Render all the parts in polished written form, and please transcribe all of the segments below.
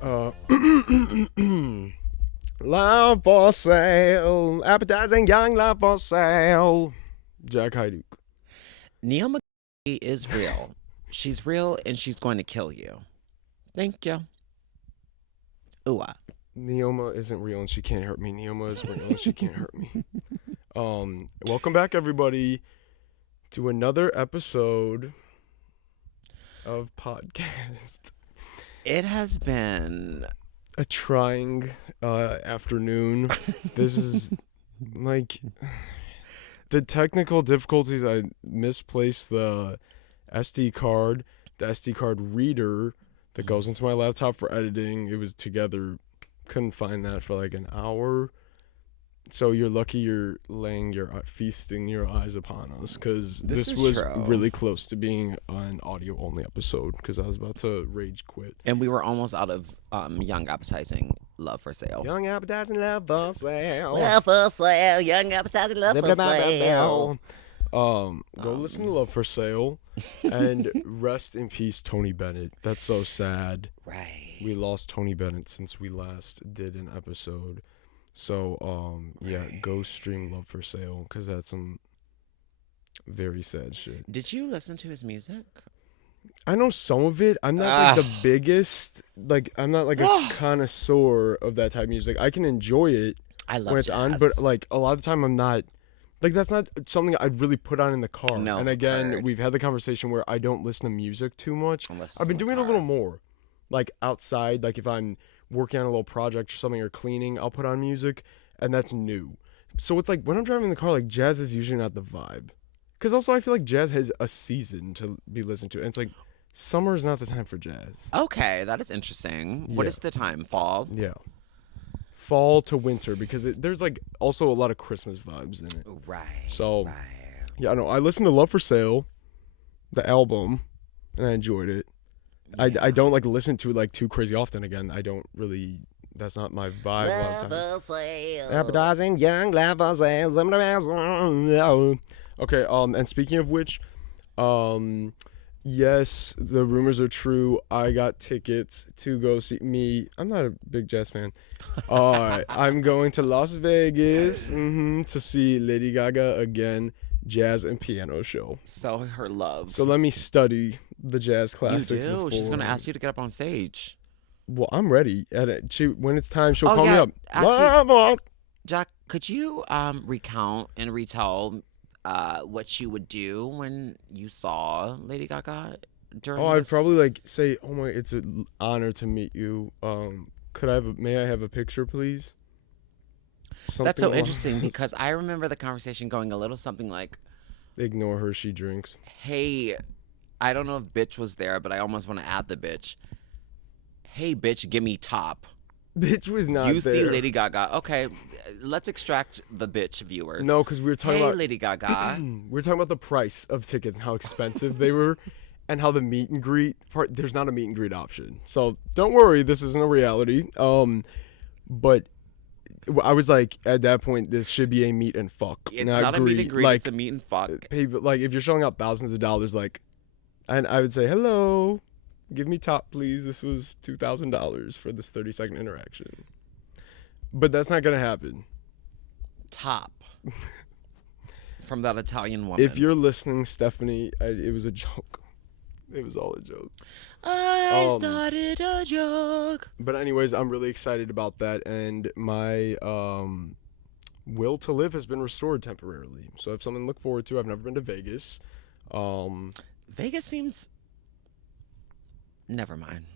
Uh, love for sale, appetizing young love for sale. Jack Hyduke. Neoma is real. She's real and she's going to kill you. Thank you. Ooh. Neoma isn't real and she can't hurt me. Neoma is real and she can't hurt me. Welcome back, everybody, to another episode of podcast. It has been a trying afternoon. This is like the technical difficulties. I misplaced the SD card reader that goes into my laptop for editing. It was together. Couldn't find that for like an hour. So you're lucky you're feasting your eyes upon us, because this was true. really close to being an audio only episode, because I was about to rage quit. And we were almost out of young appetizing love for sale. Young appetizing love for sale. Love for sale. Young appetizing love for sale. Go listen to Love for Sale, and rest in peace, Tony Bennett. That's so sad. Right. We lost Tony Bennett since we last did an episode. So, yeah, go stream Love for Sale, because that's some very sad shit. Did you listen to his music? I know some of it. I'm not like the biggest, I'm not like a connoisseur of that type of music. I can enjoy it I love when it's jazz. on, but like a lot of the time I'm not, like that's not something I'd really put on in the car. No, and again, heard. we've had the conversation where I don't listen to music too much. Unless I've been it's in doing the it a little car. more. Like outside, like if I'm working on a little project or something or cleaning, I'll put on music, and that's new. So it's like when I'm driving in the car, like jazz is usually not the vibe. Because also I feel like jazz has a season to be listened to, and it's like summer is not the time for jazz. Okay, that is interesting. What Yeah. is the time? Fall? Yeah. Fall to winter, because there's like also a lot of Christmas vibes in it. Right. So, right. Yeah, I know. I listened to Love for Sale, the album, and I enjoyed it. Yeah. I don't like listen to it like too crazy often. Again, I don't really. That's not my vibe. A lot of times. Appetizing young love for sale. Okay. And speaking of which, yes, the rumors are true. I got tickets to go see me. I'm not a big jazz fan. I'm going to Las Vegas to see Lady Gaga again. Jazz and piano show. So her love. So let me study the jazz classics. You do. Before. She's gonna ask you to get up on stage. Well, I'm ready. When it's time, she'll call me up. Actually, Jack, could you recount and retell what you would do when you saw Lady Gaga during I'd this? probably like say, "Oh my, it's an honor to meet you. May I have a picture, please?" That's so interesting, because I remember the conversation going a little something like, "Ignore her, she drinks." "Hey, I don't know if bitch was there, but I almost want to add the bitch. Hey, bitch, give me top." Bitch was not You there. see Lady Gaga. Okay, let's extract the bitch viewers. No, because we were talking Hey, about Lady Gaga. we were talking about the price of tickets and how expensive they were, and how the meet and greet part. There's not a meet and greet option, so don't worry, this isn't a reality. But I was like, at that point, this should be a meet and fuck. It's not a meet and greet, Like, it's a meet and fuck. like if you're showing out thousands of dollars, like, and I would say, "Hello, give me top, please. This was $2,000 for this 30-second interaction." But that's not gonna happen. Top. From that Italian woman. If you're listening, Stephanie, it was a joke. It was all a joke. I started a joke. But anyways, I'm really excited about that, and my will to live has been restored temporarily. So I have something to look forward to. I've never been to Vegas. Vegas seems... Never mind.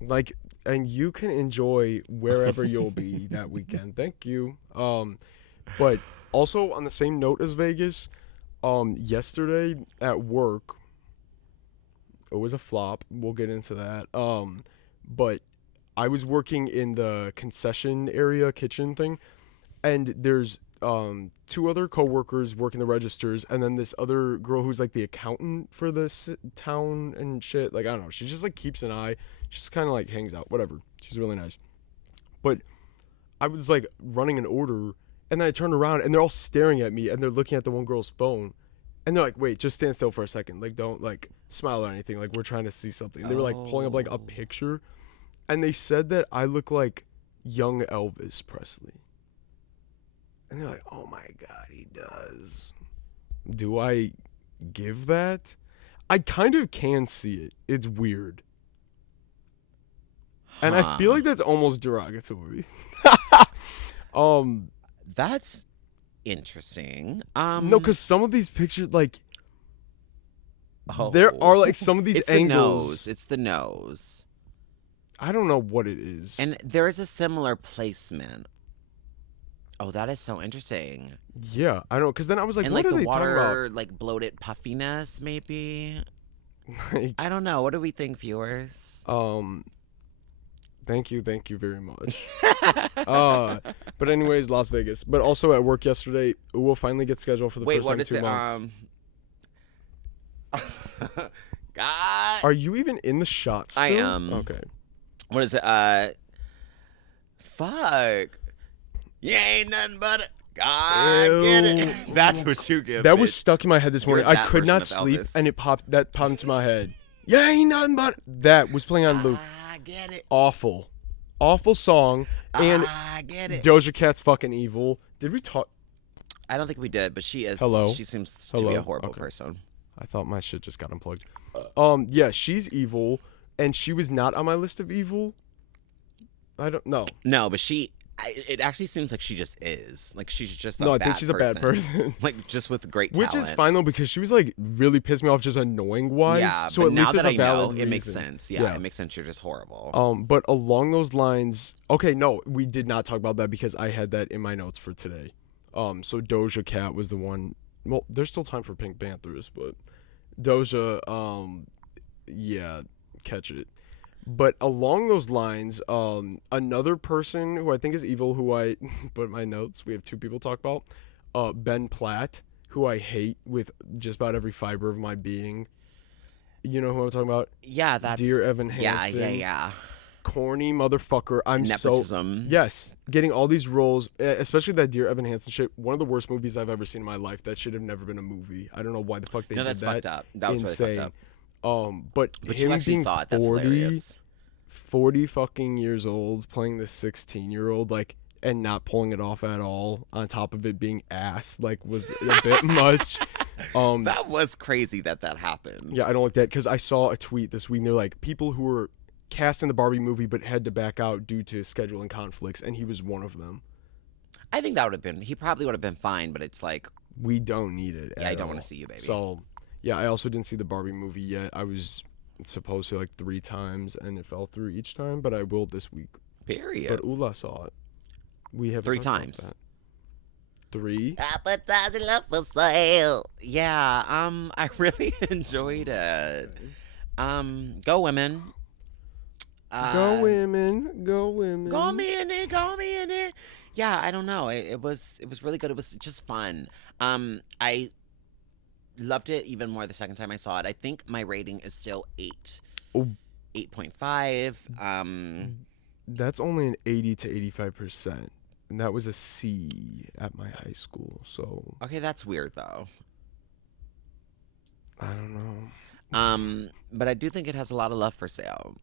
Like, and you can enjoy wherever you'll be that weekend. Thank you. But also on the same note as Vegas, yesterday at work, it was a flop. We'll get into that. But I was working in the concession area kitchen thing, and there's two other coworkers working the registers, and then this other girl who's like the accountant for this town and shit. Like, I don't know. She just like keeps an eye. She just kind of like hangs out. Whatever. She's really nice. But I was like running an order, and then I turned around, and they're all staring at me, and they're looking at the one girl's phone. And they're like, wait, just stand still for a second. Like, don't like smile or anything. Like, we're trying to see something. And they were like pulling up like a picture. and they said that I look like young Elvis Presley. And they're like, oh my God, he does. Do I give that? I kind of can see it. It's weird. And I feel like that's almost derogatory. That's interesting. No, because some of these pictures, like, oh, there are like some of these it's angles. It's the nose. I don't know what it is. And there is a similar placement. Oh, that is so interesting. Yeah, I don't know. Because then I was like, and what like are the they talking about? water, like bloated puffiness, maybe. Like, I don't know. What do we think, viewers? thank you very much. But anyways, Las Vegas. But also at work yesterday, we'll finally get scheduled for the first time in 2 months. God. Are you even in the shot still? I am. Okay. What is it? Fuck. You ain't nothing but a God. Get it. That's what you give. That was stuck in my head this morning. You're I that could not version of sleep, Elvis. and it popped into my head. Yeah, ain't nothing but that was playing on loop. I get it. Awful song. And I get it. Doja Cat's fucking evil. Did we talk? I don't think we did, but she is. Hello? She seems to Hello? be a horrible Okay. person. I thought my shit just got unplugged. Yeah, she's evil, and she was not on my list of evil. I don't know. No, but it actually seems like she just is. Like she's just a No, I bad think she's a bad person. Like just with great Which talent. is fine though, because she was like really pissed me off, just annoying wise. Yeah, so but at now least that there's I a valid know, reason. it makes sense. Yeah, it makes sense. You're just horrible. But along those lines, okay, no, we did not talk about that because I had that in my notes for today. So Doja Cat was the one. Well, there's still time for Pink Panthers, but Doja, yeah, catch it. But along those lines, another person who I think is evil, who I put in my notes, we have 2 people talk about, Ben Platt, who I hate with just about every fiber of my being. You know who I'm talking about? Yeah, that's Dear Evan Hansen. Yeah. Corny motherfucker. Nepotism. Yes, getting all these roles, especially that Dear Evan Hansen shit. One of the worst movies I've ever seen in my life. That should have never been a movie. I don't know why the fuck they did that. No, that's fucked up. That was Insane. really fucked up. But But him you actually being saw it. That's 40, hilarious. 40 fucking years old, playing this 16-year-old, like, and not pulling it off at all, on top of it being ass, like, was a bit much. That was crazy that happened. Yeah, I don't like that, because I saw a tweet this week, and they're like, people who were cast in the Barbie movie but had to back out due to scheduling conflicts, and he was one of them. I think that would have been, he probably would have been fine, but it's like, We don't need it. yeah, I don't want to see you, baby. So, yeah, I also didn't see the Barbie movie yet. I was supposed to like 3 times, and it fell through each time, but I will this week. Period. But Ula saw it. We have 3 times. 3? Appetizing love for sale. Yeah, I really enjoyed it. Go women. Go women, go women. Go me in it. Yeah, I don't know. It was really good. It was just fun. I loved it even more the second time I saw it. I think my rating is still 8. Oh. 8.5. That's only an 80 to 85%. And that was a C at my high school, so Okay, that's weird though. I don't know. But I do think it has a lot of love for sale.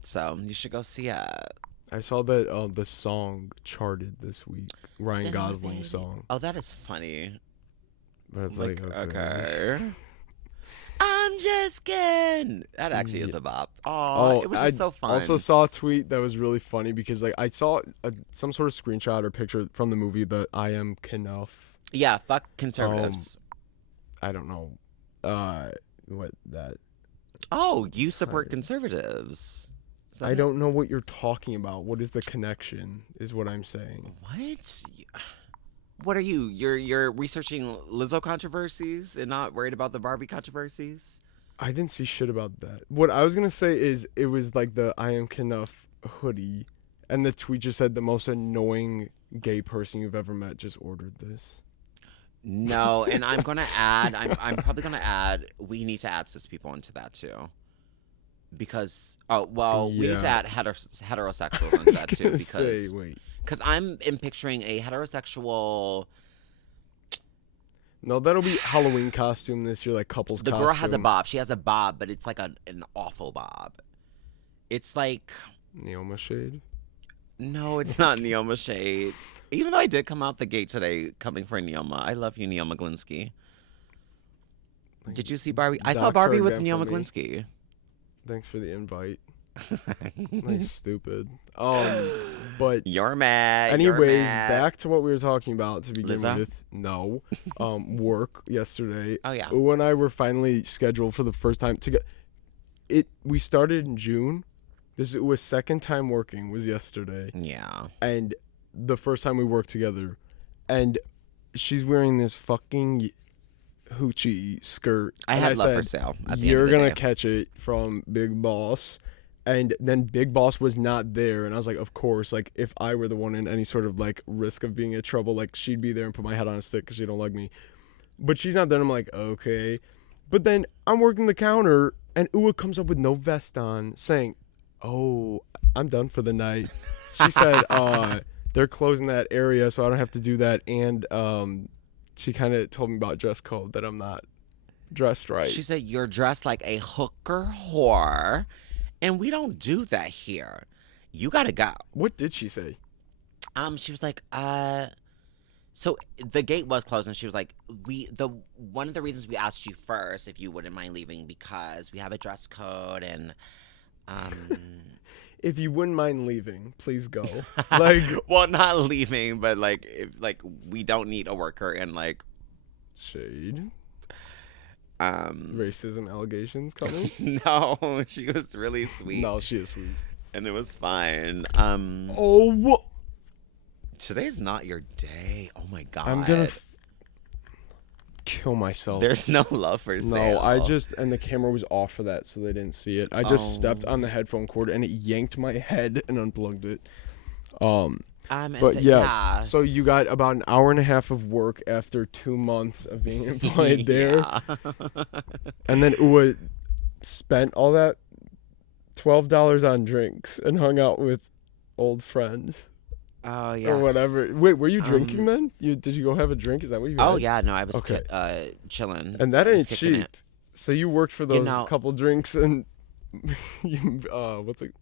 So you should go see it. I saw that the song charted this week. Ryan Gosling's song. Oh, that is funny. But it's like okay. I'm just kidding. That actually is a bop. Oh, it was just so fun. I also saw a tweet that was really funny because like I saw some sort of screenshot or picture from the movie, the I Am Knuff. Yeah, fuck conservatives. I don't know what that. Oh, you support conservatives. I don't know what you're talking about. What is the connection is what I'm saying. What? What are you? You're researching Lizzo controversies and not worried about the Barbie controversies? I didn't see shit about that. What I was going to say is it was like the I Am Knuff hoodie, and the tweet just said the most annoying gay person you've ever met just ordered this. No, and I'm going to add, I'm probably going to add, we need to add cis people into that too. Because, we need to add heterosexuals into that too. Because Because I'm picturing a heterosexual. No, that'll be Halloween costume this year, like couples costume. The girl has a bob. She has a bob, but it's like an awful bob. It's like. Neoma shade. No, it's not Neoma shade. Even though I did come out the gate today coming for Neoma. I love you, Neoma Glinsky. Like, Did you see Barbie? I saw dox her Barbie with again for Neoma me. Glinsky. Thanks for the invite. Like stupid. But You're mad. You're anyways, mad. back to what we were talking about to begin Lizzo? with. No. Work yesterday. Oh, yeah. Ooh and I were finally scheduled for the first time to get. We started in June. This was second time working was yesterday. Yeah. And the first time we worked together. And she's wearing this fucking hoochie skirt. I And had love said, for sale at the you're end of the gonna day. catch it from Big Boss. And then Big Boss was not there, and I was like, of course, like if I were the one in any sort of like risk of being in trouble, like she'd be there and put my head on a stick because she don't like me. But she's not there. And I'm like, okay. But then I'm working the counter, and Uwa comes up with no vest on, saying, "Oh, I'm done for the night." She said, "They're closing that area, so I don't have to do that." And she kind of told me about dress code that I'm not dressed right. She said, you're dressed like a hooker whore, and we don't do that here. You gotta go. What did she say? She was like, so the gate was closed, and she was like, one of the reasons we asked you first if you wouldn't mind leaving because we have a dress code and If you wouldn't mind leaving, please go. Like, well, not leaving, but like we don't need a worker and like shade. Racism allegations coming. no, she was really sweet. No, she is sweet. And it was fine. Oh, Today's not your day. Oh my god. I'm gonna kill myself. There's no love for sale. No, and the camera was off for that, so they didn't see it. I just stepped on the headphone cord and it yanked my head and unplugged it. But yeah, so you got about an hour and a half of work after 2 months of being employed there. And then Uwa spent all that $12 on drinks and hung out with old friends. Oh yeah. Or whatever. Wait, were you drinking then? Did you go have a drink? Is that what you had? Oh yeah, no, I was Okay. chilling. And that I was ain't kicking cheap. it. So you worked for those couple drinks and you what's it?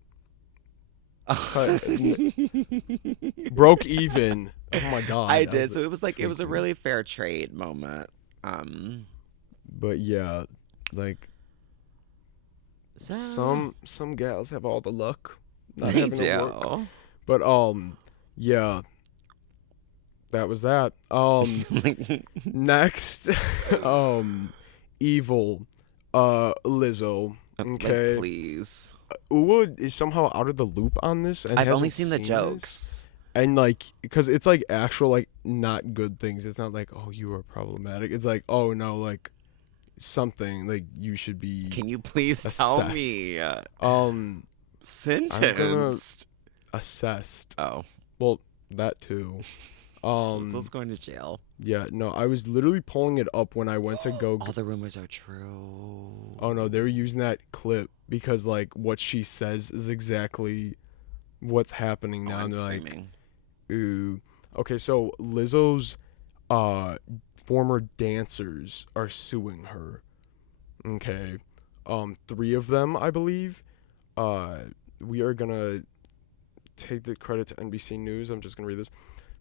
Broke even. Oh my god. I did. So it was like it was a really fair trade moment. But yeah, like some gals have all the luck. Not They having to work. do. But yeah. That was that. Next, evil, Lizzo. Okay, Like, please. Uwa is somehow out of the loop on this, and I've only hasn't seen the this. jokes. And like, because it's like actual like not good things. It's not like, oh, you are problematic. It's like, oh no, like something like you should be. Can you please tell me? Sentenced. Assessed. Oh. Well, that too. Lizzo's going to jail. Yeah, no, I was literally pulling it up when I went to go. All the rumors are true. Oh no, they were using that clip because like what she says is exactly what's happening now. I'm And they're screaming. like, ooh. Okay, so Lizzo's former dancers are suing her. Okay. 3 of them, I believe. We are gonna take the credit to NBC News. I'm just gonna read this.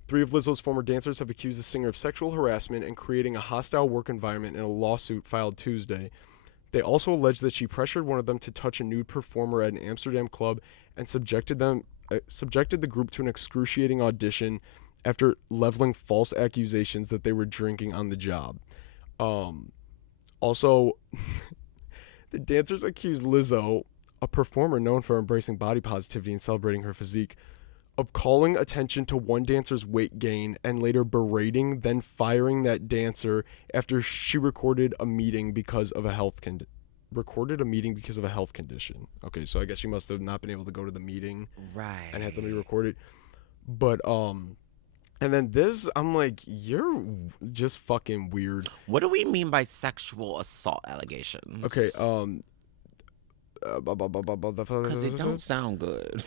3 of Lizzo's former dancers have accused the singer of sexual harassment and creating a hostile work environment in a lawsuit filed Tuesday. They also allege that she pressured one of them to touch a nude performer at an Amsterdam club and subjected the group to an excruciating audition after leveling false accusations that they were drinking on the job. Also, the dancers accused Lizzo, a performer known for embracing body positivity and celebrating her physique, of calling attention to one dancer's weight gain and later berating, then firing that dancer after she recorded a meeting because of a health condition. Okay, so I guess she must have not been able to go to the meeting. Right. And had somebody record it. But, and then this, I'm like, you're just fucking weird. What do we mean by sexual assault allegations? Okay, because they don't sound good.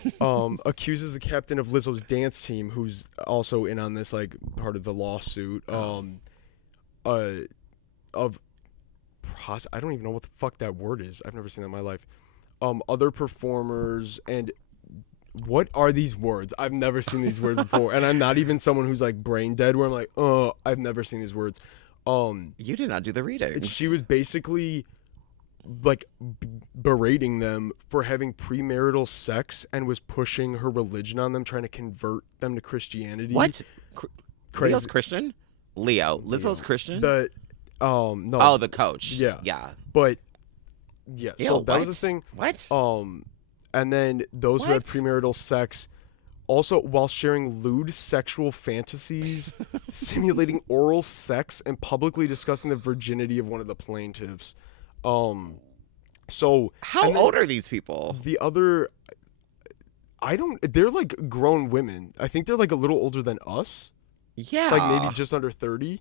Accuses the captain of Lizzo's dance team, who's also in on this, like, part of the lawsuit, I don't even know what the fuck that word is. I've never seen that in my life. Other performers and what are these words? I've never seen these words before, and I'm not even someone who's like brain dead where I'm like, oh, I've never seen these words. You did not do the readings. She was basically like berating them for having premarital sex and was pushing her religion on them, trying to convert them to Christianity. What? Leo's Christian? Lizzo's Christian? No. Oh, the coach. Yeah. Yeah. But yeah, so that was the thing. What? And then those who had premarital sex, also while sharing lewd sexual fantasies, simulating oral sex, and publicly discussing the virginity of one of the plaintiffs. So how old are these people? The other, they're like grown women. I think they're like a little older than us. Yeah. Like maybe just under 30.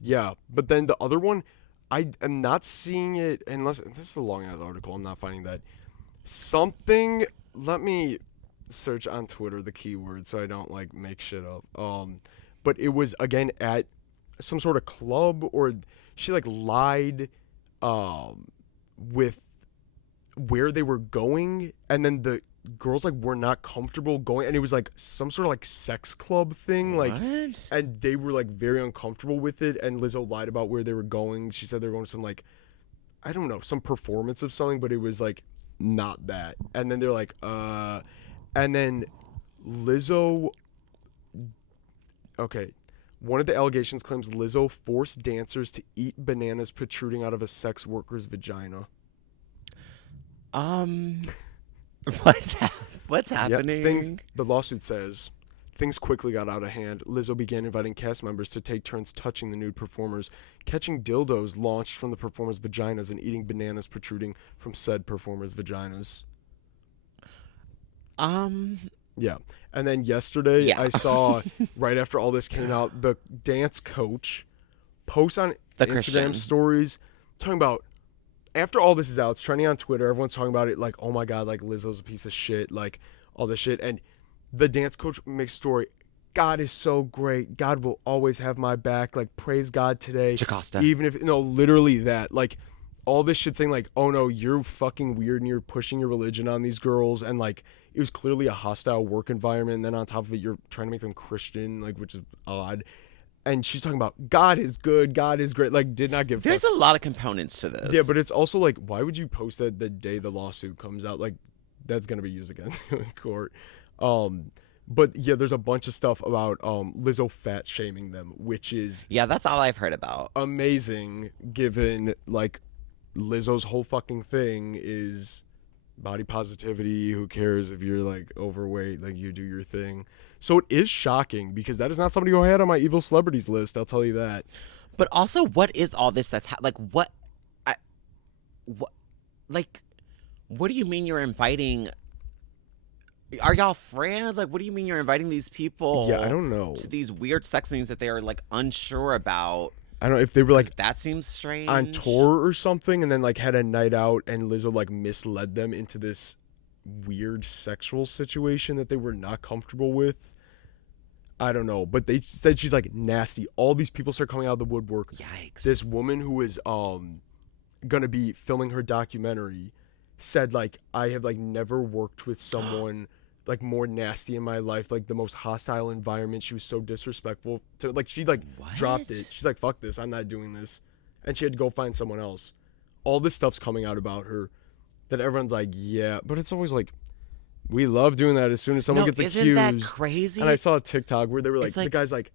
Yeah. But then the other one, I am not seeing it unless, this is a long ass article. I'm not finding that. Let me search on Twitter the keyword so I don't like make shit up. But it was again at some sort of club, or she like lied with where they were going, and then the girls like were not comfortable going, and it was like some sort of like sex club thing, like, and they were like very uncomfortable with it, and Lizzo lied about where they were going. She said they were going to some like, I don't know, some performance of something, but it was like not that. And then they're like, and then Lizzo, okay, one of the allegations claims Lizzo forced dancers to eat bananas protruding out of a sex worker's vagina. What's happening? Yep, the lawsuit says things quickly got out of hand. Lizzo began inviting cast members to take turns touching the nude performers, catching dildos launched from the performers' vaginas, and eating bananas protruding from said performers' vaginas. Yeah. And then yesterday, I saw, right after all this came out, the dance coach posts on Instagram stories talking about, after all this is out, it's trending on Twitter, everyone's talking about it like, oh my God, like Lizzo's a piece of shit, like all this shit. And the dance coach makes a story, God is so great. God will always have my back. Like, praise God today. Jocasta. Even if, no, literally that. Like, all this shit saying like, oh no, you're fucking weird and you're pushing your religion on these girls. And like, it was clearly a hostile work environment. And then on top of it, you're trying to make them Christian, like, which is odd. And she's talking about God is good, God is great. Like, did not give. There's a lot of components to this. Yeah, but it's also like, why would you post that the day the lawsuit comes out? Like, that's gonna be used against you in court. But yeah, there's a bunch of stuff about Lizzo fat shaming them, which is that's all I've heard about. Amazing, given like Lizzo's whole fucking thing is body positivity. Who cares if you're like overweight? Like, you do your thing. So it is shocking because that is not somebody who I had on my evil celebrities list. I'll tell you that. But also, what is all this that's like? What do you mean you're inviting? Are y'all friends? Like, what do you mean you're inviting these people? Yeah, I don't know. To these weird sex things that they are like unsure about. I don't know if they were like that seems strange on tour or something, and then like had a night out, and Lizzo like misled them into this weird sexual situation that they were not comfortable with. I don't know, but they said she's like nasty. All these people start coming out of the woodwork. Yikes. This woman who is gonna be filming her documentary said like, I have like never worked with someone like more nasty in my life, like the most hostile environment. She was so disrespectful to, like, she like dropped it. She's like, fuck this, I'm not doing this. And she had to go find someone else. All this stuff's coming out about her that everyone's like, yeah, but it's always like, we love doing that as soon as someone gets accused. Isn't that crazy? And I saw a TikTok where they were like, the guy's like,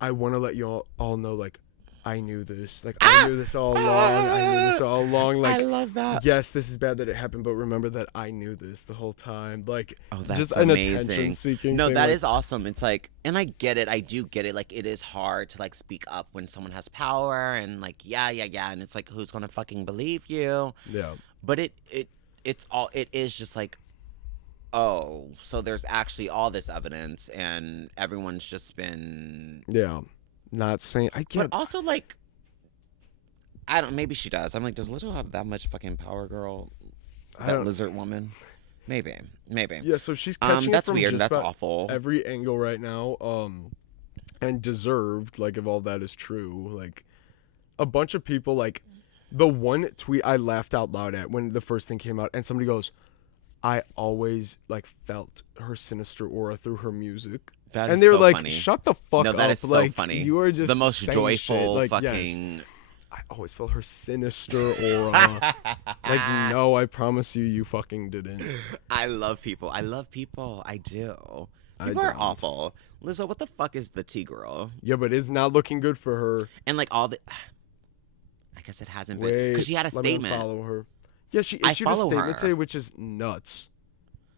I want to let you all know, like, I knew this. Like, I knew this all along. I knew this all along. Like, I love that. Yes, this is bad that it happened, but remember that I knew this the whole time. Like, that's just amazing. An attention-seeking No, thing. that like, is awesome. It's like, and I get it. I do get it. Like, it is hard to like speak up when someone has power, and like, yeah. And it's like, who's gonna fucking believe you? Yeah. But it is just like, oh, so there's actually all this evidence, and everyone's just been not saying. I get. But also, like, I don't. Maybe she does. I'm like, does Lizzo have that much fucking power, girl? That lizard woman. Maybe. Yeah. So she's catching that's it from weird. just That's about awful. every angle right now. And deserved. Like, if all that is true, like, a bunch of people, like, the one tweet I laughed out loud at when the first thing came out, and somebody goes, I always like felt her sinister aura through her music. That And is they're so like, funny. "Shut the fuck No, up!" that is so like funny. you are just The most saying shit. joyful Like, fucking. yes, I always felt her sinister aura. Like, no, I promise you, you fucking didn't. I love people. I love people. I do. I People are don't. awful. Lizzo, what the fuck is the T girl? Yeah, but it's not looking good for her. And like all the, I guess it hasn't been Wait, because she had a let me statement. unfollow her. Yeah, she I issued a follow statement her. today, which is nuts.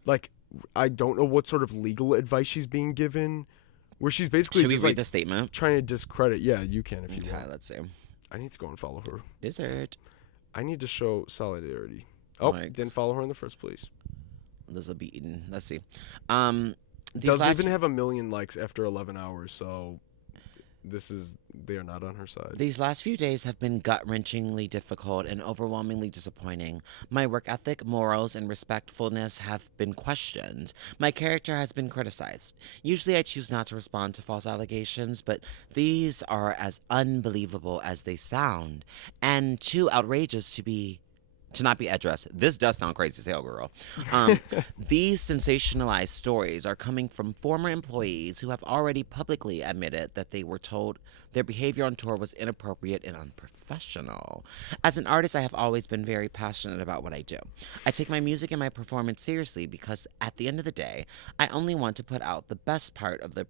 Like, I don't know what sort of legal advice she's being given, where she's basically Should we just read like the statement? trying to discredit. Yeah, you can if you Okay, want. let's see. I need to go and follow her. Dessert. I need to show solidarity. Oh, Like- didn't follow her in the first place. Lizzo be eaten. Let's see. These Doesn't last even have 1 million likes after 11 hours, so they are not on her side. These last few days have been gut-wrenchingly difficult and overwhelmingly disappointing. My work ethic, morals, and respectfulness have been questioned. My character has been criticized. Usually I choose not to respond to false allegations, but these are as unbelievable as they sound, and too outrageous to not be addressed. This does sound crazy as hell, girl. These sensationalized stories are coming from former employees who have already publicly admitted that they were told their behavior on tour was inappropriate and unprofessional. As an artist, I have always been very passionate about what I do. I take my music and my performance seriously because at the end of the day, I only want to put out the best part of the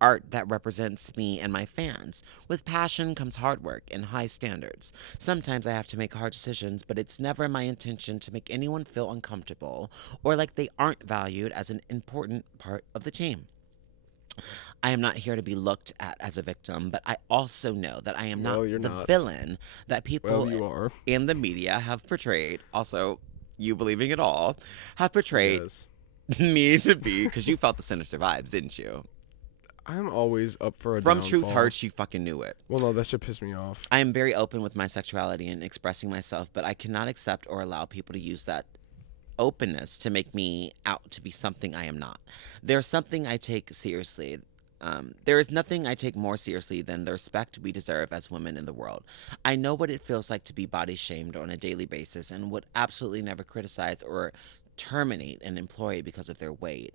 art that represents me and my fans. With passion comes hard work and high standards. Sometimes I have to make hard decisions, but it's never my intention to make anyone feel uncomfortable or like they aren't valued as an important part of the team. I am not here to be looked at as a victim, but I also know that I am Well, not you're the not. villain that people Well, you are. in the media have portrayed. Also, you believing it all, have portrayed Yes. me to be, because you felt the sinister vibes, didn't you? I'm always up for a From downfall. Truth Hurts, you fucking knew it. Well, no, that should piss me off. I am very open with my sexuality and expressing myself, but I cannot accept or allow people to use that openness to make me out to be something I am not. There's something I take seriously. There is nothing I take more seriously than the respect we deserve as women in the world. I know what it feels like to be body shamed on a daily basis and would absolutely never criticize or terminate an employee because of their weight.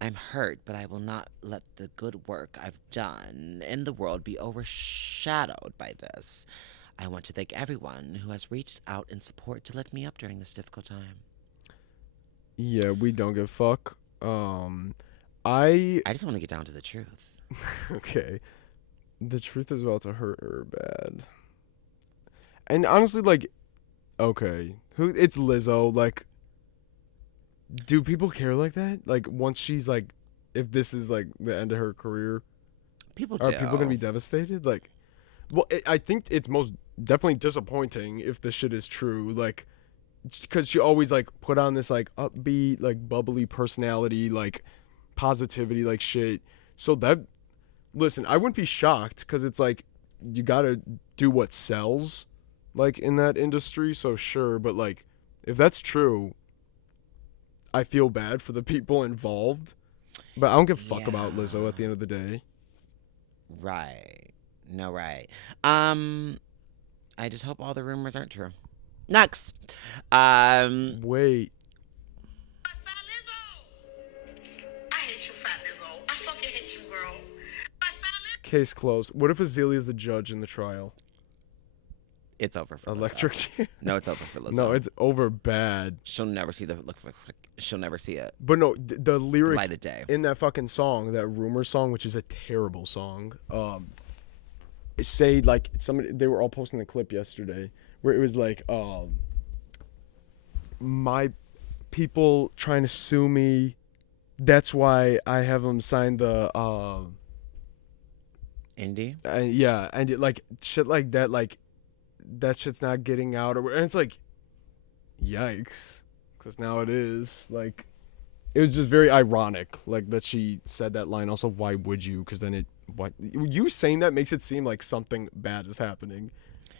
I'm hurt, but I will not let the good work I've done in the world be overshadowed by this. I want to thank everyone who has reached out in support to lift me up during this difficult time. Yeah, we don't give a fuck. I just want to get down to the truth. Okay. The truth is about to hurt her bad. And honestly, like, okay, it's Lizzo. Like, do people care like that? Like, once she's like, if this is like the end of her career, People are do. people gonna be devastated? Like, well, I think it's most definitely disappointing if this shit is true. Like, because she always like put on this like upbeat, like bubbly personality, like positivity, like shit. So that, listen, I wouldn't be shocked because it's like you gotta do what sells, like in that industry. So sure, but like if that's true, I feel bad for the people involved. But I don't give a fuck about Lizzo at the end of the day. Right. No, right. I just hope all the rumors aren't true. Next. Wait. Fat Lizzo! I hate you, Fat Lizzo. I fucking hate you, girl. Fat Lizzo! Case closed. What if Azalea's the judge in the trial? It's over for Electric Lizzo. chair. No, it's over for Lizzo. No, it's over bad. She'll never see she'll never see it. But no, the lyric Light of day. in that fucking song, that Rumor song, which is a terrible song, say like somebody, they were all posting the clip yesterday where it was like, my people trying to sue me, that's why I have them sign the Indie? and yeah, and it, like shit like that, like that shit's not getting out, or and it's like, yikes, because now it is. Like, it was just very ironic, like that she said that line. Also, why would you? Because then what you saying that makes it seem like something bad is happening.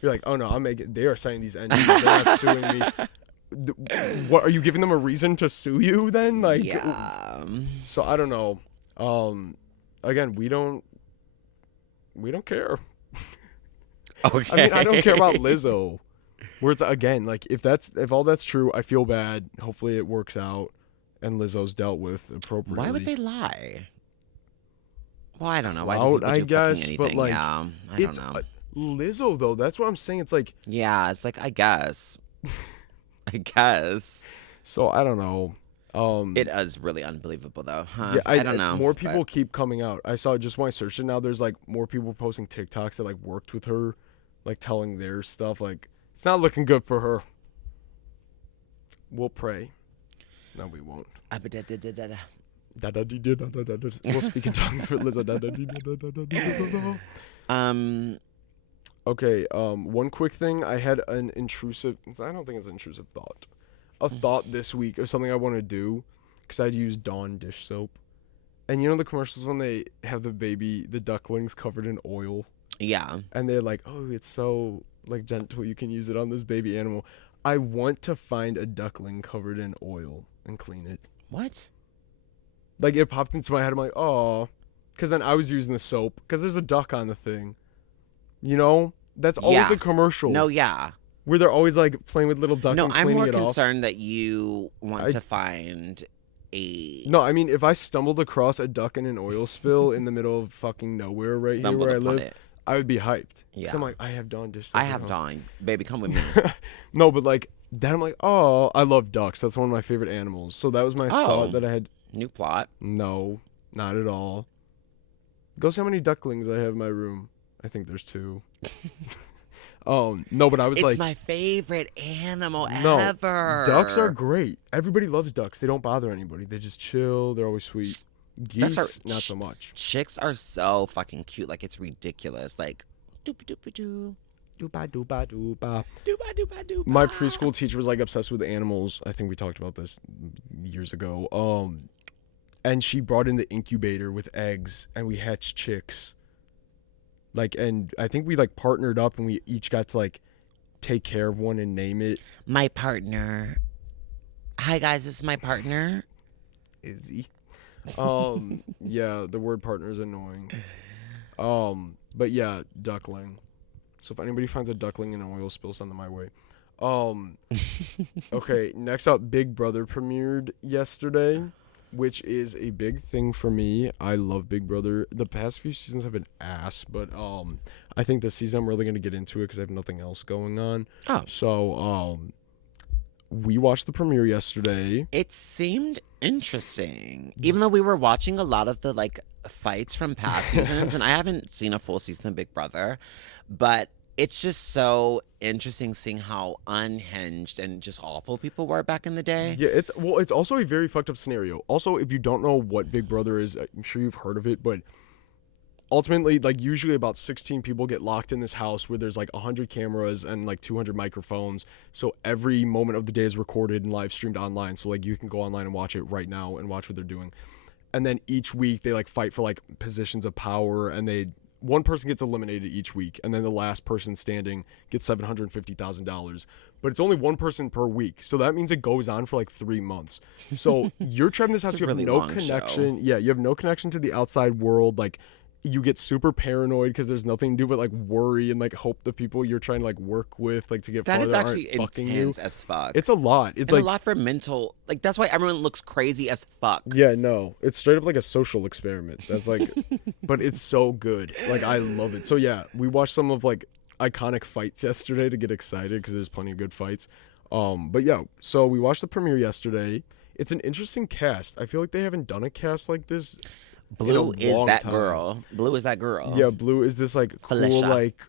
You're like, oh no, they are signing these NDAs. They're not suing me. What are you giving them a reason to sue you then? Like, yeah. So I don't know. Again, we don't care. Okay. I mean, I don't care about Lizzo. Where it's again like if all that's true, I feel bad. Hopefully it works out, and Lizzo's dealt with appropriately. Why would they lie? Well, I don't know. Why do Clout, people I do guess, fucking but, anything? like, Yeah, I don't It's know. Lizzo though. That's what I'm saying. It's like Yeah, it's like I guess. I guess. so I don't know. It is really unbelievable though, huh? Yeah, I don't know. more but- people keep coming out. I saw just when I searched it now. There's like more people posting TikToks that like worked with her, like telling their stuff. Like it's not looking good for her. We'll pray. No, we won't. We'll speak in tongues for Lizzo. Okay. One quick thing. I had an intrusive. I don't think it's an intrusive thought. A thought this week of something I want to do, because I'd use Dawn dish soap, and you know the commercials when they have the ducklings covered in oil, Yeah. and they're like, oh, it's so like gentle. You can use it on this baby animal. I want to find a duckling covered in oil and clean it. What? Like it popped into my head. I'm like, oh, because then I was using the soap because there's a duck on the thing. You know, that's always Yeah. the commercial. No, yeah. Where they're always like playing with little duck No, and I'm cleaning more it off. concerned that you want I- to find a No, I mean if I stumbled across a duck in an oil spill in the middle of fucking nowhere right here stumbled where I upon live, it. I would be hyped. 'Cause Yeah. I'm like, I have Dawn dish soap. I at have home. Dawn. Baby, come with me. No, but like then I'm like, oh, I love ducks. That's one of my favorite animals. So that was my Oh. thought that I had. New plot. No, not at all. Go see how many ducklings I have in my room. I think there's 2. No, but I was It's like, my favorite animal no, ever. ducks are great. Everybody loves ducks. They don't bother anybody. They just chill. They're always sweet. Ducks Geese, are- not so much. Chicks are so fucking cute. Like, it's ridiculous. Like, doop doop doo. Dooba dooba dooba. Dooba dooba dooba. My preschool teacher was like obsessed with animals. I think we talked about this years ago. And she brought in the incubator with eggs, and we hatched chicks. Like, and I think we like partnered up, and we each got to like take care of one and name it. My partner. Hi, guys. This is my partner. Izzy. Yeah, the word partner is annoying. But yeah, duckling. So if anybody finds a duckling in an oil spill, send them my way. Okay, next up, Big Brother premiered yesterday, which is a big thing for me. I love Big Brother. The past few seasons have been ass, but I think this season I'm really gonna get into it because I have nothing else going on. Oh. So we watched the premiere yesterday. It seemed interesting. Even though we were watching a lot of the, like, fights from past seasons, and I haven't seen a full season of Big Brother, but it's just so interesting seeing how unhinged and just awful people were back in the day. Yeah, it's also a very fucked up scenario. Also, if you don't know what Big Brother is, I'm sure you've heard of it, but ultimately, like, usually about 16 people get locked in this house where there's like 100 cameras and like 200 microphones. So every moment of the day is recorded and live streamed online. So like you can go online and watch it right now and watch what they're doing. And then each week they like fight for like positions of power, and one person gets eliminated each week, and then the last person standing gets $750,000. But it's only one person per week, so that means it goes on for like 3 months. So you're trapped in this house. It's a You have really no long connection. Yeah, you have no connection to the outside world. Like, you get super paranoid because there's nothing to do but like worry and like hope the people you're trying to like work with like to get That farther is actually aren't fucking you. intense as fuck. It's a lot. It's and like a lot for mental. Like, that's why everyone looks crazy as fuck. yeah, no, it's straight up like a social experiment. That's like, but it's so good. Like, I love it. So yeah, we watched some of like iconic fights yesterday to get excited because there's plenty of good fights. But yeah, so we watched the premiere yesterday. It's an interesting cast. I feel like they haven't done a cast like this. Blue in a is long that time. girl. Blue is that girl. Yeah, Blue is this like cool Felicia. like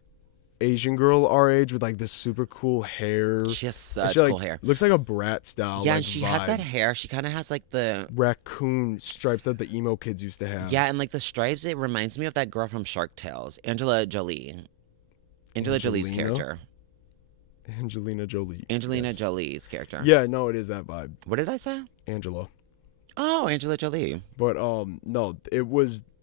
Asian girl our age with like this super cool hair. She has And such she, like, cool hair. Looks like a brat style. Yeah, like, and she has that vibe. hair. She kind of has like the Raccoon stripes that the emo kids used to have. yeah, and like the stripes. It reminds me of that girl from Shark Tales, Angela Jolie. Angela Jolie's Angelina? character. Angelina Jolie. Angelina Yes. Jolie's character. Yeah, no, it is that vibe. What did I say? Angela. Oh, Angela Jolie. But no,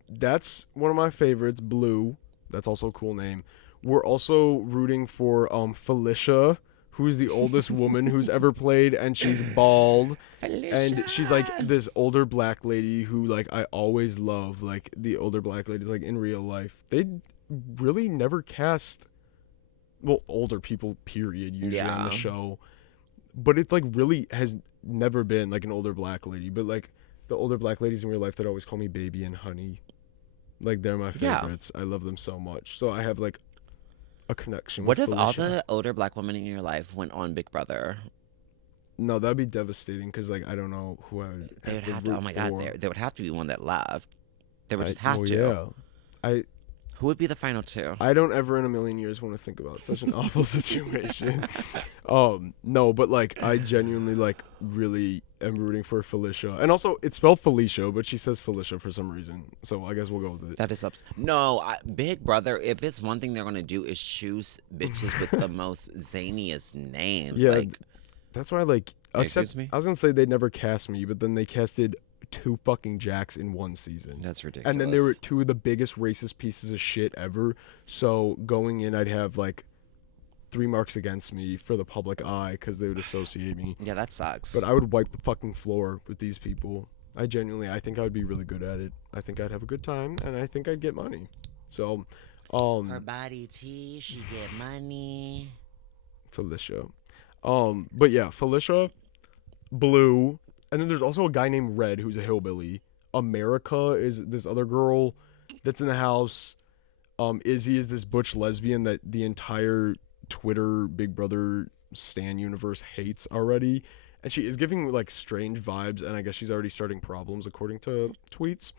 that's one of my favorites, Blue. That's also a cool name. We're also rooting for Felicia, who's the oldest woman who's ever played, and she's bald. And she's like this older black lady who like I always love, like the older black ladies like in real life. They really never cast well, older people, period, usually on the Yeah. show. But it's like really has never been like an older black lady. But like the older black ladies in real life that always call me baby and honey, like they're my Yeah. favorites. I love them so much. So I have like a connection What with if all Felicia. the older black women in your life went on Big Brother? No, that'd be devastating because like I don't know who I would They would to have to. root Oh my God, for. there would have to be one that left. They would just have well, to. Yeah. Who would be the final two? I don't ever in a million years want to think about such an awful situation. No, but like I genuinely like really am rooting for Felicia. And also it's spelled Felicia, but she says Felicia for some reason. So I guess we'll go with it. That is no, Big Brother. If it's one thing they're gonna do is choose bitches with the most zaniest names. Yeah, Like, that's why like excuse me? I was gonna say they never cast me, but then they casted 2 fucking Jacks in 1 season. that's ridiculous. And then they were 2 of the biggest racist pieces of shit ever. So going in, I'd have like 3 marks against me for the public eye because they would associate me. Yeah, that sucks. But I would wipe the fucking floor with these people. I think I would be really good at it. I think I'd have a good time, and I think I'd get money. So, her body tea, she get money. Felicia. But yeah, Felicia, Blue, and then there's also a guy named Red who's a hillbilly. America is this other girl that's in the house. Izzy is this butch lesbian that the entire Twitter Big Brother stan universe hates already. And she is giving like strange vibes, and I guess she's already starting problems according to tweets.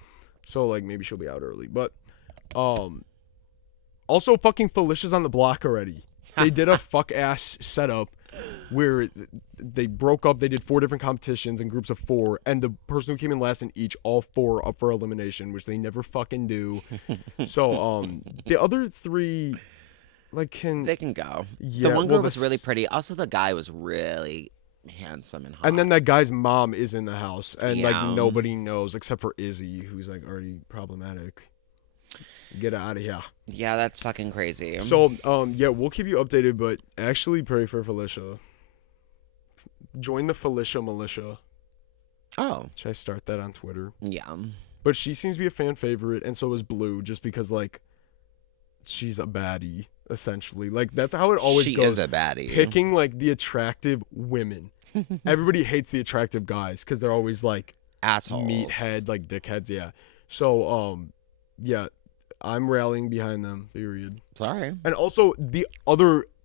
So like maybe she'll be out early. But also fucking Felicia's on the block already. They did a fuck ass setup where they broke up. They did 4 different competitions in groups of 4, and the person who came in last in each, all 4 up for elimination, which they never fucking do. So the other 3 like They can go. Yeah, The one well, girl was really pretty. Also, the guy was really handsome and hot. and then that guy's mom is in the house, and like Yeah. nobody knows except for Izzy, who's like already problematic. Get out of here. Yeah, that's fucking crazy. So yeah, we'll keep you updated, but actually pray for Felicia. Join the Felicia militia. Oh, Should I start that on Twitter? yeah. But she seems to be a fan favorite, and so is Blue, just because like she's a baddie essentially. Like that's how it always She goes. is a baddie. Picking like the attractive women. Everybody hates the attractive guys because they're always like Assholes. meathead, like dickheads. Yeah. So yeah, I'm rallying behind them. Period. Sorry. And also the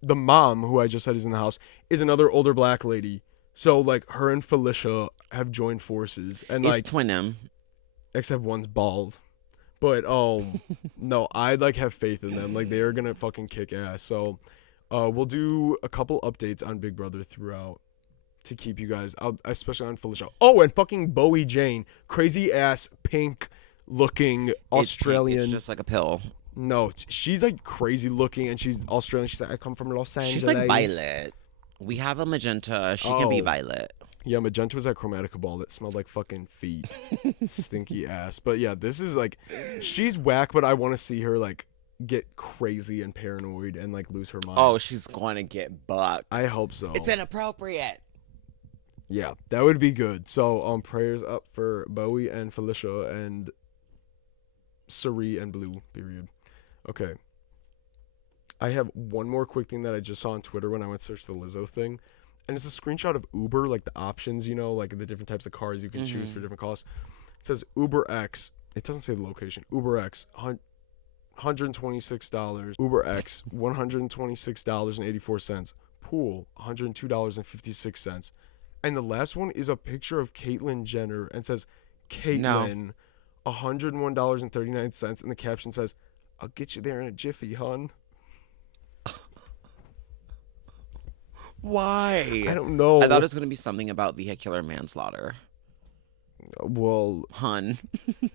mom who I just said is in the house is another older black lady. So like her and Felicia have joined forces, and It's like twin him. except one's bald. But no, I like have faith in them. Like they are gonna fucking kick ass. So we'll do a couple updates on Big Brother throughout to keep you guys out, especially on Felicia. Oh, and fucking Bowie Jane, crazy ass pink looking Australian. It's just like a pill. No, she's like crazy looking, and she's Australian. She's like, I come from Los Angeles. She's like Violet. We have a magenta. She can be Oh. Violet. Yeah, magenta was that Chromatica ball that smelled like fucking feet. Stinky ass. But yeah, this is like, she's whack, but I want to see her like get crazy and paranoid and like lose her mind. Oh, she's going to get bucked. I hope so. It's inappropriate. Yeah, that would be good. So prayers up for Bowie and Felicia and Suri and Blue, period. Okay. I have one more quick thing that I just saw on Twitter when I went to search the Lizzo thing. And it's a screenshot of Uber, like the options, you know, like the different types of cars you can choose for different costs. It says Uber X. It doesn't say the location. Uber X, $126. Uber X, $126.84. Pool, $102.56. And the last one is a picture of Caitlyn Jenner and says, Caitlyn, $101.39. And the caption says, I'll get you there in a jiffy, hun. Why? I don't know. I thought it was going to be something about vehicular manslaughter. Well, Hun.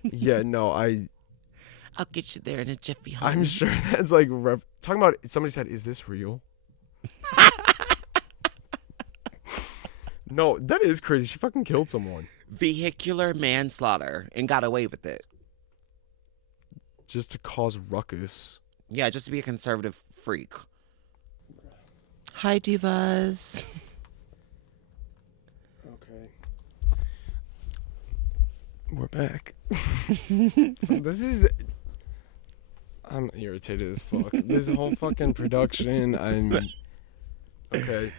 yeah, no, I'll get you there in a jiffy, hun. I'm sure that's like talking about. Somebody said, "Is this real?" No, that is crazy. She fucking killed someone Vehicular manslaughter and got away with it. just to cause ruckus. Yeah, just to be a conservative freak. Hi, divas. Okay. We're back. This is. I'm irritated as fuck. This whole fucking production. Okay.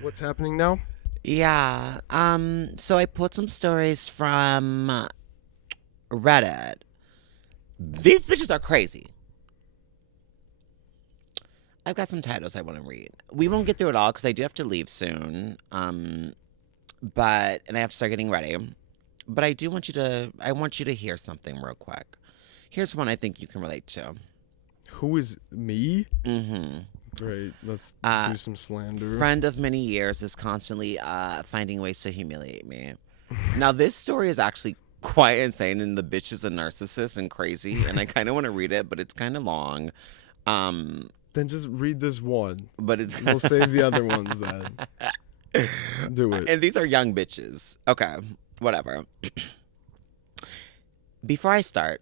What's happening now? Yeah. So I put some stories from Reddit. These bitches are crazy. I've got some titles I want to read. We won't get through it all because I do have to leave soon. And I have to start getting ready. But I want you to hear something real quick. Here's one I think you can relate to. Who is me? Mm-hmm. Great. Let's do some slander. Friend of many years is constantly finding ways to humiliate me. Now, this story is actually quite insane, and the bitch is a narcissist and crazy, and I kind of want to read it, but it's kind of long. Then just read this one. But it's We'll save the other ones then. Do it. And these are young bitches. Okay, whatever. Before I start,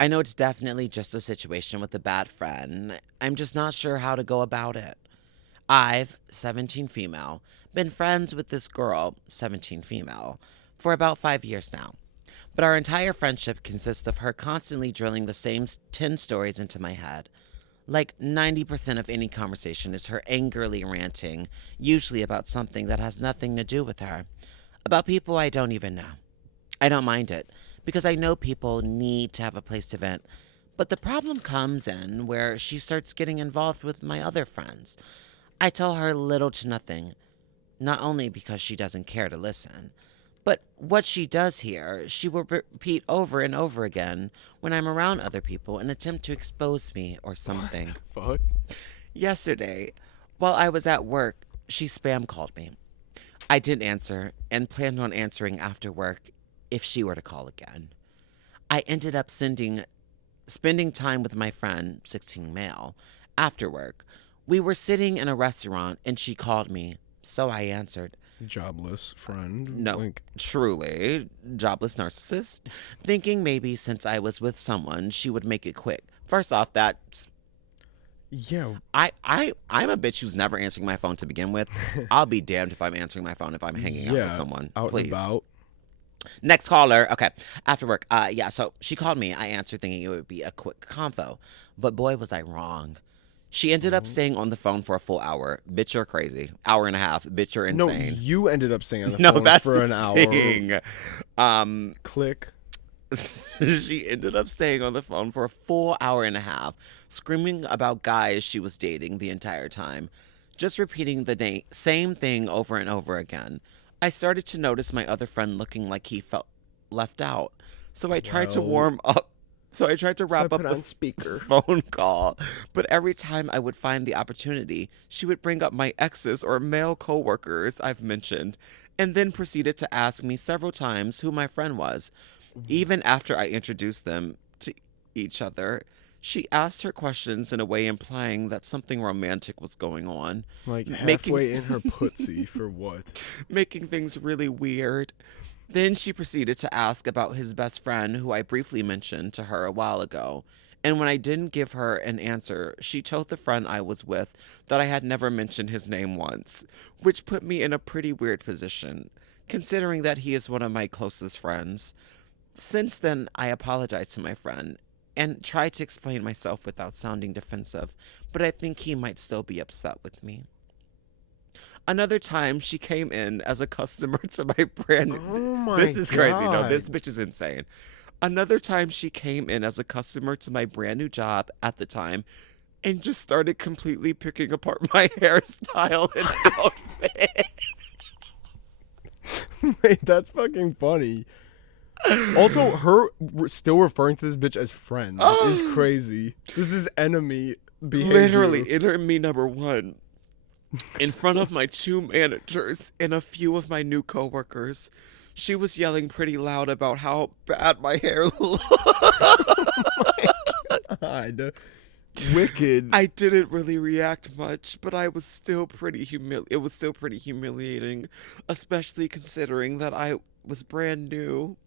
I know it's definitely just a situation with a bad friend. I'm just not sure how to go about it. I've, 17 female, been friends with this girl, 17 female, for about 5 years now. But our entire friendship consists of her constantly drilling the same 10 stories into my head. Like 90% of any conversation is her angrily ranting, usually about something that has nothing to do with her, about people I don't even know. I don't mind it, because I know people need to have a place to vent. But the problem comes in where she starts getting involved with my other friends. I tell her little to nothing, not only because she doesn't care to listen, but what she does hear, she will repeat over and over again when I'm around other people and attempt to expose me or something. Fuck. Yesterday, while I was at work, she spam called me. I didn't answer and planned on answering after work if she were to call again. I ended up spending time with my friend, 16 male, after work. We were sitting in a restaurant and she called me, so I answered. Jobless friend. No, truly, jobless narcissist. Thinking maybe since I was with someone, she would make it quick. First off, that's... Yeah. I'm a bitch who's never answering my phone to begin with. I'll be damned if I'm answering my phone if I'm hanging out with someone. Out Please. And about. Next caller. Okay. After work. Yeah, so she called me. I answered thinking it would be a quick convo. But boy, was I wrong. She ended up staying on the phone for a full hour. Bitch, you're crazy. Hour and a half. Bitch, you're insane. No, you ended up staying on the phone for an hour. Thing. Click. She ended up staying on the phone for a full hour and a half, screaming about guys she was dating the entire time, just repeating the same thing over and over again. I started to notice my other friend looking like he felt left out, so I tried to warm up. So I tried to wrap up the speaker phone call, but every time I would find the opportunity, she would bring up my exes or male coworkers I've mentioned, and then proceeded to ask me several times who my friend was. Even after I introduced them to each other, she asked her questions in a way implying that something romantic was going on. Like halfway in her putsy for what? Making things really weird. Then she proceeded to ask about his best friend, who I briefly mentioned to her a while ago. And when I didn't give her an answer, she told the friend I was with that I had never mentioned his name once, which put me in a pretty weird position, considering that he is one of my closest friends. Since then, I apologized to my friend and tried to explain myself without sounding defensive, but I think he might still be upset with me. Another time, she came in as a customer to my brand. Oh my This is crazy. No, God. this bitch is insane. Another time, she came in as a customer to my brand new job at the time and just started completely picking apart my hairstyle and outfit. Wait, that's fucking funny. Also, her still referring to this bitch as friend is crazy. This is enemy behavior. Literally, enemy number one. In front of my 2 managers and a few of my new coworkers, she was yelling pretty loud about how bad my hair looked. God. Wicked. I didn't really react much, but I was still pretty it was still pretty humiliating, especially considering that I was brand new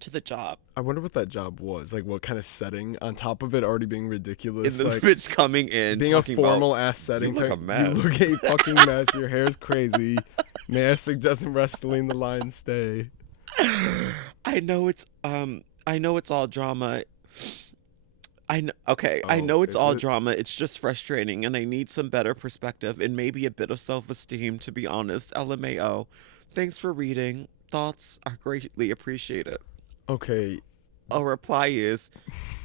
to the job. I wonder what that job was. Like, what kind of setting? On top of it already being ridiculous. And this bitch coming in, being talking a formal about, ass setting. you look a mess. You look a fucking mess. Your hair's crazy. May I suggest wrestling the line stay? I know it's all drama. I know. Okay, I Oh, know it's is all it? drama. It's just frustrating, and I need some better perspective and maybe a bit of self-esteem. To be honest, LMAO. Thanks for reading. Thoughts are greatly appreciated. Okay. A reply is,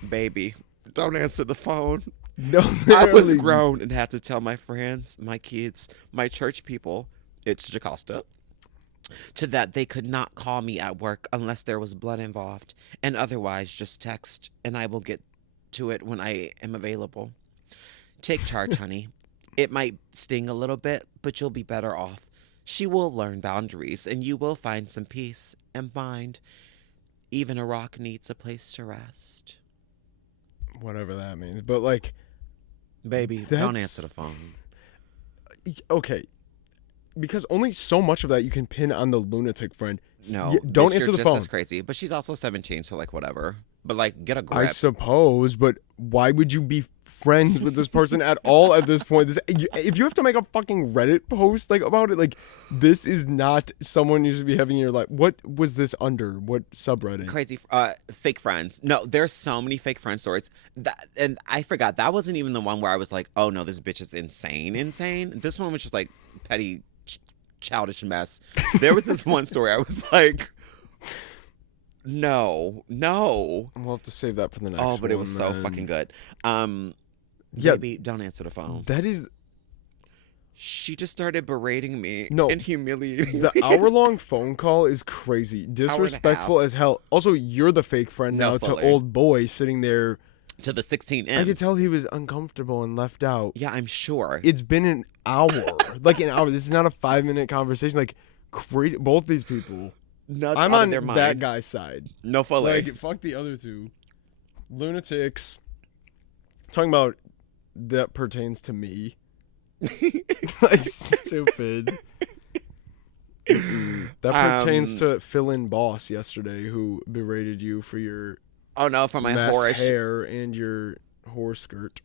baby, don't answer the phone. No, I was literally. grown and had to tell my friends, my kids, my church people, it's Jocasta, to that they could not call me at work unless there was blood involved, and otherwise just text, and I will get to it when I am available. Take charge, honey. It might sting a little bit, but you'll be better off. She will learn boundaries, and you will find some peace and mind. Even a rock needs a place to rest. Whatever that means. But like, Baby, don't That's- answer the phone. okay. Because only so much of that you can pin on the lunatic friend. No, Don't bitch, you're answer the just phone. as crazy. But she's also 17, so like whatever. But like, get a I grip. suppose, but why would you be friends with this person at all at this point? If you have to make a fucking Reddit post like about it, like this is not someone you should be having in your life. What was this under? What subreddit? Crazy, fake friends. No, there's so many fake friend stories. And I forgot that wasn't even the one where I was like, oh no, this bitch is insane. This one was just like petty, childish mess. There was this one story I was like, no. We'll have to save that for the next one. Oh, but it was so then. fucking good. Yeah. Baby, don't answer the phone. That is She just started berating me No. and humiliating the me. hour-long phone call is crazy, disrespectful as hell. Also, you're the fake friend No, now fully. to old boy sitting there. To the 16M. I could tell he was uncomfortable and left out. Yeah, I'm sure. It's been an hour, like an hour. This is not a 5-minute conversation. Like crazy, both these people. Nuts I'm out on of their mind. that guy's side. No fully. Like, fuck the other two. Lunatics. Talking about that pertains to me. Like, stupid. That pertains to fill-in boss yesterday who berated you for your Oh no, for my mess whorish. hair and your whore skirt.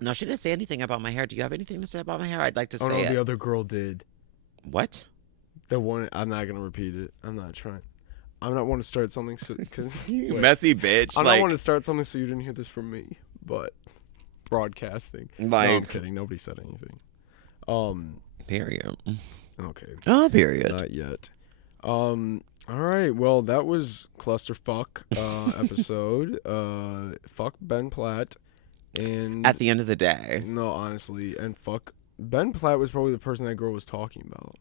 No, she didn't say anything about my hair. Do you have anything to say about my hair? I'd like to Oh say no, it. the other girl did. What? The one, I'm not gonna repeat it. I'm not trying. I'm not want to start something so because You messy bitch. I like, don't want to start something so you didn't hear this from me, but broadcasting. No, I'm like, kidding. Nobody said anything. period. Okay, Oh, period. not yet. All right. Well, that was clusterfuck episode. Fuck Ben Platt, and At the end of the day. no, honestly, and fuck Ben Platt was probably the person that girl was talking about.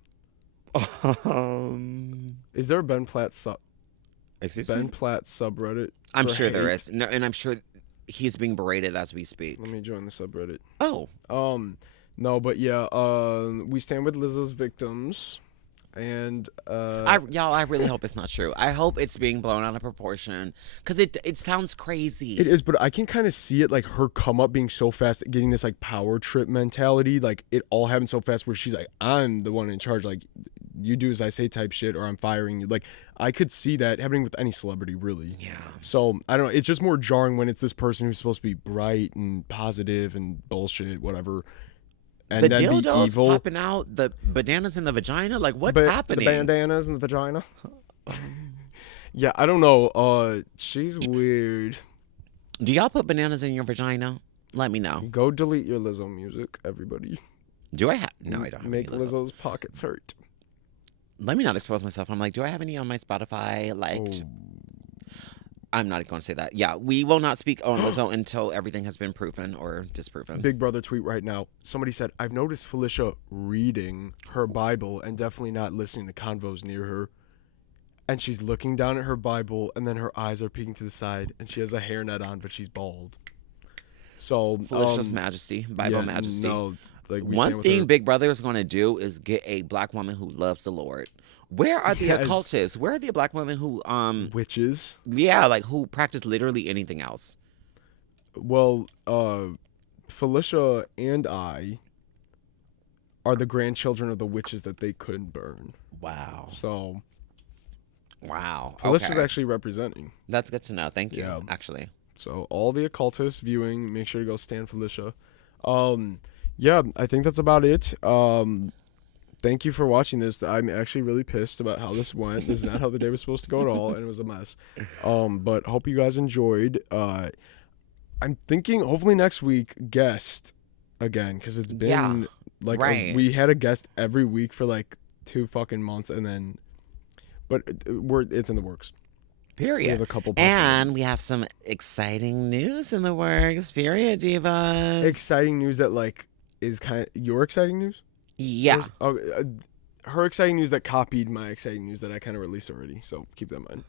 Is there a Ben Platt Excuse Ben me? Platt subreddit? I'm for sure there hate? is. No, and I'm sure he's being berated as we speak. Let me join the subreddit. Oh. No, but yeah, we stand with Lizzo's victims, and Y'all, I really hope it's not true. I hope it's being blown out of proportion because it sounds crazy. it is, but I can kind of see it like her come up being so fast, getting this like power trip mentality. Like it all happened so fast where she's like, I'm the one in charge. Like you do as I say type shit, or I'm firing you. Like I could see that happening with any celebrity, really. Yeah. So I don't know. It's just more jarring when it's this person who's supposed to be bright and positive and bullshit, whatever. And The then be dildos evil. popping out, the bananas in the vagina. Like, what's The happening? bandanas in the vagina. Yeah, I don't know. She's weird. Do y'all put bananas in your vagina? Let me know. Go delete your Lizzo music, everybody. Do I have? No, I don't. Have Make any Lizzo. Lizzo's pockets hurt. Let me not expose myself. I'm like, do I have any on my Spotify? Liked. I'm not going to say that. Yeah, we will not speak on Lizzo until everything has been proven or disproven. Big Brother tweet right now. Somebody said, I've noticed Felicia reading her Bible and definitely not listening to convos near her. And she's looking down at her Bible, and then her eyes are peeking to the side, and she has a hairnet on, but she's bald. So Felicia's Majesty, Bible yeah, Majesty. No, like we stand One with thing her. Big Brother is going to do is get a black woman who loves the Lord. Where are the Yes. occultists? Where are the black women who Witches. yeah, like who practice literally anything else? Well, Felicia and I are the grandchildren of the witches that they couldn't burn. Wow. So Wow. Felicia's Okay. actually representing. That's good to know. Thank you. Yeah. Actually. So all the occultists viewing, make sure to go stand Felicia. Yeah, I think that's about it. Thank you for watching this. I'm actually really pissed about how this went. This is not how the day was supposed to go at all, and it was a mess. But hope you guys enjoyed. I'm thinking hopefully next week guest again because it's been Yeah, like right. we had a guest every week for like 2 fucking months and then, but it's in the works. We have Period. a couple And we possibilities. have some exciting news in the works. Period, divas. Exciting news that like is kind of your exciting news. Yeah. Her exciting news that copied my exciting news that I kind of released already. So keep that in mind.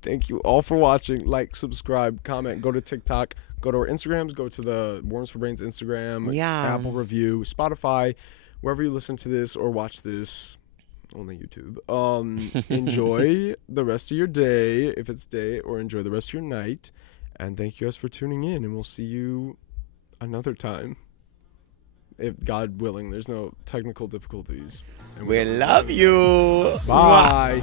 Thank you all for watching. Like, subscribe, comment, go to TikTok, go to our Instagrams, go to the Worms for Brains Instagram, Yeah. Apple Review, Spotify, wherever you listen to this or watch this. Only YouTube. Enjoy the rest of your day, if it's day, or enjoy the rest of your night. And thank you guys for tuning in, and we'll see you another time. If God willing, there's no technical difficulties. And We love you. Bye.